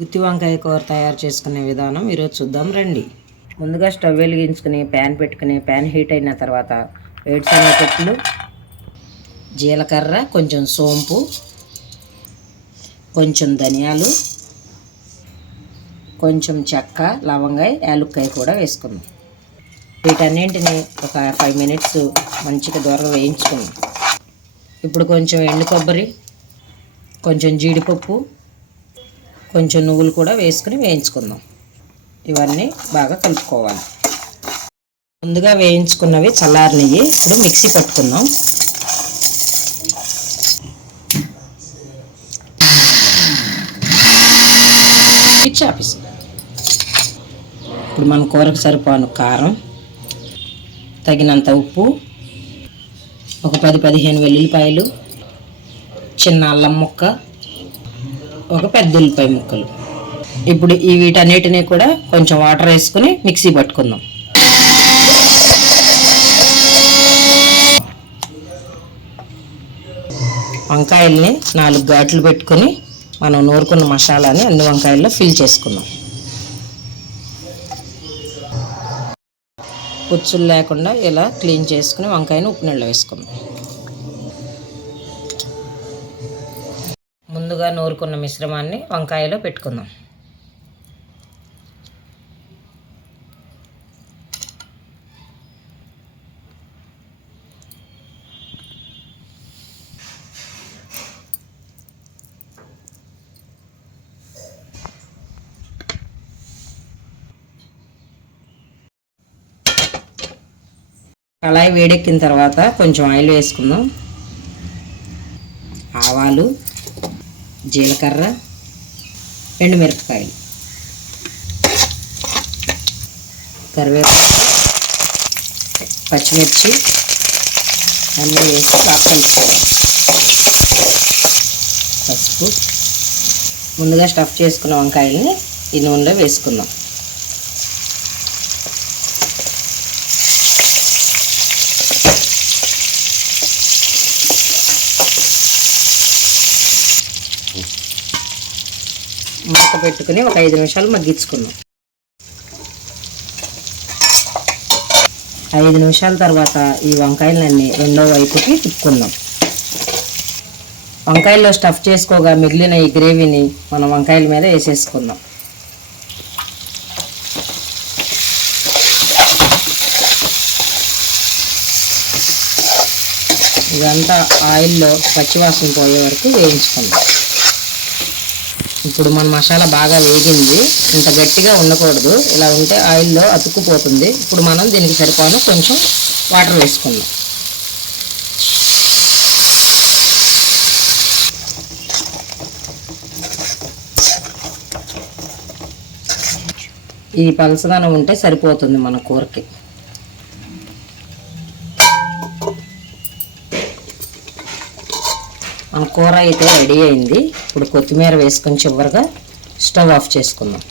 గుత్తి వంకాయ కూర తయారు చేసుకునే విధానం ఈరోజు చూద్దాం రండి. ముందుగా స్టవ్ వెలిగించుకుని ప్యాన్ పెట్టుకుని ప్యాన్ హీట్ అయిన తర్వాత వేరుశనగపప్పులు, జీలకర్ర, కొంచెం సోంపు, కొంచెం ధనియాలు, కొంచెం చెక్క, లవంగాయ, యాలుక్కాయ కూడా వేసుకుందాం. వీటన్నింటిని ఒక 5 మినిట్స్ మంచిగా దూరగా వేయించుకుందాం. ఇప్పుడు కొంచెం ఎండు కొబ్బరి, కొంచెం జీడిపప్పు, కొంచెం నువ్వులు కూడా వేసుకుని వేయించుకుందాం. ఇవన్నీ బాగా కలుపుకోవాలి. ముందుగా వేయించుకున్నవి చల్లారినవి ఇప్పుడు మిక్సీ పట్టుకుందాం. ఇప్పుడు మన కూరకు సరిపోను కారం, తగినంత ఉప్పు, ఒక 10-15 వెల్లుల్లిపాయలు, చిన్న అల్లం ముక్క, ఒక పెద్ద ఉల్లిపాయ ముక్కలు. ఇప్పుడు ఈ వీటన్నిటిని కూడా కొంచెం వాటర్ వేసుకుని మిక్సీ పట్టుకుందాం. వంకాయల్ని 4 ఘాట్లు పెట్టుకుని మనం నూరుకున్న మసాలాని అన్ని వంకాయల్లో ఫిల్ చేసుకుందాం. పుచ్చులు లేకుండా ఇలా క్లీన్ చేసుకుని వంకాయని ఉప్పు నీళ్ళు వేసుకుందాం. ముందుగా నూరుకున్న మిశ్రమాన్ని వంకాయలో పెట్టుకుందాం. కళాయి వేడెక్కిన తర్వాత కొంచెం ఆయిల్ వేసుకుందాం. ఆవాలు, జీలకర్ర, ఎండుమిరపకాయలు, కరివేపాకు, పచ్చిమిర్చి అన్నీ వేసి బాగా కలుపుకోవాలి. పసుపు. ముందుగా స్టఫ్ చేసుకున్న వంకాయలని ఈ నూనెలో వేసుకుందాం. మూత పెట్టుకుని ఒక 5 నిమిషాలు మగ్గించుకుందాం. 5 నిమిషాల తర్వాత ఈ వంకాయలన్నీ రెండో వైపుకి తిప్పుకుందాం. వంకాయల్లో స్టఫ్ చేసుకోగా మిగిలిన ఈ గ్రేవీని మనం వంకాయల మీద వేసేసుకుందాం. ఇదంతా ఆయిల్లో పచ్చివాసన పోయే వరకు వేయించుకుందాం. ఇప్పుడు మన మసాలా బాగా వేగింది. ఇంత గట్టిగా ఉండకూడదు, ఇలా ఉంటే ఆయిల్లో అతుక్కుపోతుంది. ఇప్పుడు మనం దీనికి సరిపోను కొంచెం వాటర్ వేసుకుందాం. ఈ పలసదనం ఉంటే సరిపోతుంది మన కూరకి. మన కూర అయితే రెడీ అయింది. ఇప్పుడు కొత్తిమీర వేసుకొని చివరిగా స్టవ్ ఆఫ్ చేసుకుందాం.